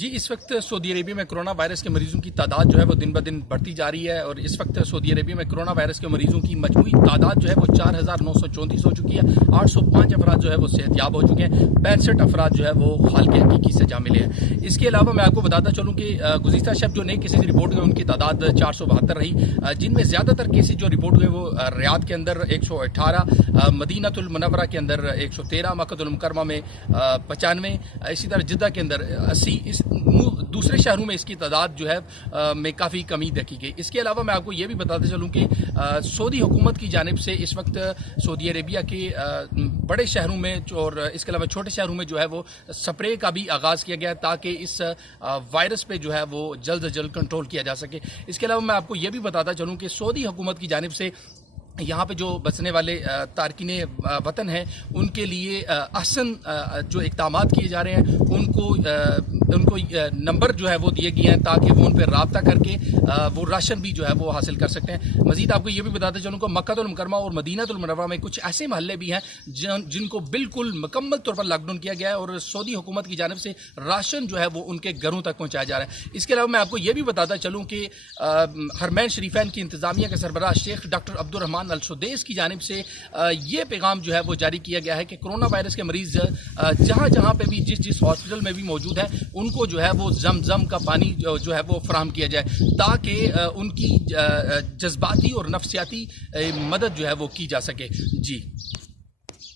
जी, इस वक्त Saudi Arabia में कोरोना वायरस के मरीजों की तादाद जो है वो दिन ब दिन बढ़ती जा रही है और इस वक्त सऊदी अरेबिया में कोरोना वायरस के मरीजों की मजमूई तादाद जो है वो 4,934 हो चुकी है। 805 अफराद जो है वो सेहतयाब हो चुके हैं। 65 अफराद जो है वो हाल के हकीकी से जा मिले हैं। इसके अलावा मैं आपको बताता चलूँ कि गुज़िश्ता शब जो नए केसेज रिपोर्ट हुए उनकी तादाद 472 रही, जिनमें ज़्यादातर केसेज जो रिपोर्ट हुए वो रियाद के अंदर 118, मदीनतुल मुनव्वरा के अंदर 113, मक्कातुल मुकर्रमा में 95, इसी तरह जिद्दा के अंदर 80। दूसरे शहरों में इसकी तादाद जो है में काफ़ी कमी देखी गई। इसके अलावा मैं आपको ये भी बताते चलूँ कि सऊदी हुकूमत की जानिब से इस वक्त सऊदी अरेबिया के बड़े शहरों में और इसके अलावा छोटे शहरों में जो है वो स्प्रे का भी आगाज़ किया गया ताकि इस वायरस पे जो है वो जल्द से जल्द कंट्रोल किया जा सके। इसके अलावा मैं आपको ये भी बताता चलूँ कि सऊदी हुकूमत की जानिब से यहाँ पे जो बसने वाले तारकीन वतन हैं उनके लिए अहसन जो इक़दाम किए जा रहे हैं उनको नंबर जो है वो दिए गए हैं ताकि वो उन पर रब्ता करके वो राशन भी जो है वो हासिल कर सकते हैं। मज़ीद आपको ये भी बताते चलूँ कि मक्कातुल मुकर्रमा और मदीनतुल मुनव्वरा में कुछ ऐसे महल्ले भी हैं जिनको बिल्कुल मुकम्मल तौर पर लॉकडाउन किया गया है और सऊदी हुकूमत की जानिब से राशन जो है वो उनके घरों तक पहुँचाया जा रहा है। इसके अलावा मैं आपको ये भी बताता चलूँ कि हरमैन शरीफैन की इंतज़ामिया के सरबराह शेख डॉक्टर अब्दुर्रहमान अल सुदैस की जानिब से ये पैगाम जो है वो जारी किया गया है कि कोरोना वायरस के मरीज़ जहाँ जहाँ पे भी जिस हॉस्पिटल में भी मौजूद है उनको जो है वो ज़मज़म का पानी जो है वो फराहम किया जाए ताकि उनकी जज्बाती और नफ्सियाती मदद जो है वो की जा सके। जी।